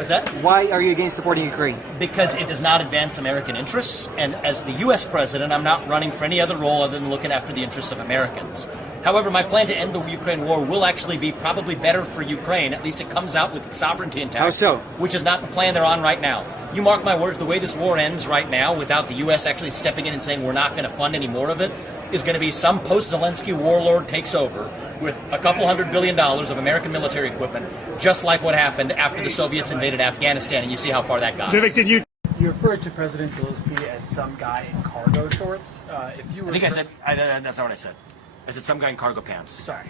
What's that? Why are you against supporting Ukraine? Because it does not advance American interests, and as the U.S. president, I'm not running for any other role other than looking after the interests of Americans. However, my plan to end the Ukraine war will actually be probably better for Ukraine. At least it comes out with its sovereignty intact. How so? Which is not the plan they're on right now. You mark my words, the way this war ends right now, without the U.S. actually stepping in and saying we're not going to fund any more of it, is going to be some post-Zelensky warlord takes over with a couple $100 billion of American military equipment, just like what happened after the Soviets invaded Afghanistan, and you see how far that got. Vivek, did you? You referred to President Zelensky as some guy in cargo shorts. If you were I think I said, that's not what I said. I said some guy in cargo pants. Sorry.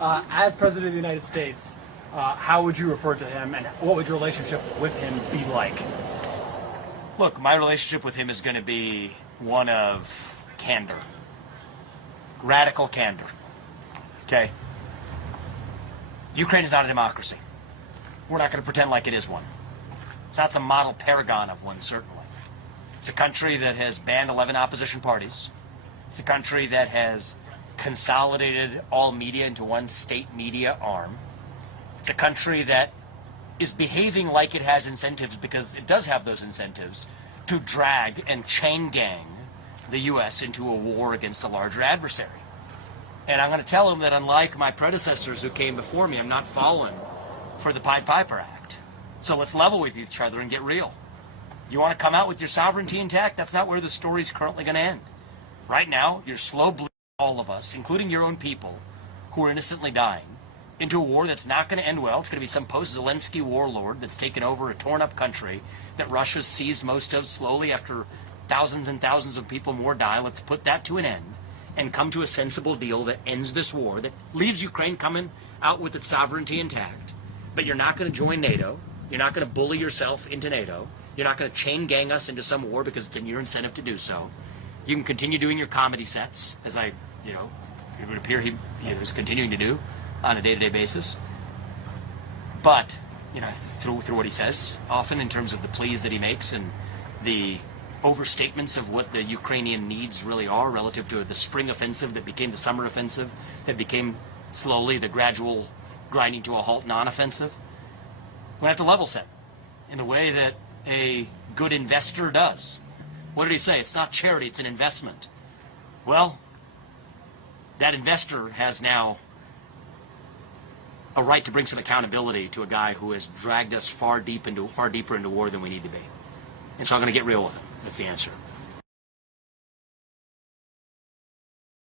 As President of the United States, how would you refer to him, and what would your relationship with him be like? Look, my relationship with him is going to be one of candor. Radical candor. Okay? Ukraine is not a democracy. We're not going to pretend like it is one. It's not some model paragon of one, certainly. It's a country that has banned 11 opposition parties. It's a country that has consolidated all media into one state media arm. It's a country that is behaving like it has incentives, because it does have those incentives, to drag and chain gang the U.S. into a war against a larger adversary. And I'm going to tell him that unlike my predecessors who came before me, I'm not falling for the Pied Piper Act. So let's level with each other and get real. You want to come out with your sovereignty intact? That's not where the story's currently going to end. Right now, you're slow bleeding all of us, including your own people, who are innocently dying, into a war that's not going to end well. It's going to be some post-Zelensky warlord that's taken over a torn-up country that Russia's seized most of slowly after thousands and thousands of people more die. Let's put that to an end and come to a sensible deal that ends this war, that leaves Ukraine coming out with its sovereignty intact. But you're not going to join NATO. You're not going to bully yourself into NATO. You're not going to chain gang us into some war because it's in your incentive to do so. You can continue doing your comedy sets, as it would appear he is continuing to do on a day-to-day basis. But, through what he says, often in terms of the pleas that he makes and the overstatements of what the Ukrainian needs really are relative to the spring offensive that became the summer offensive, that became slowly the gradual grinding to a halt non-offensive. We have to level set in the way that a good investor does. What did he say? It's not charity, it's an investment. Well, that investor has now a right to bring some accountability to a guy who has dragged us far deeper into war than we need to be. And so I'm going to get real with him. That's the answer.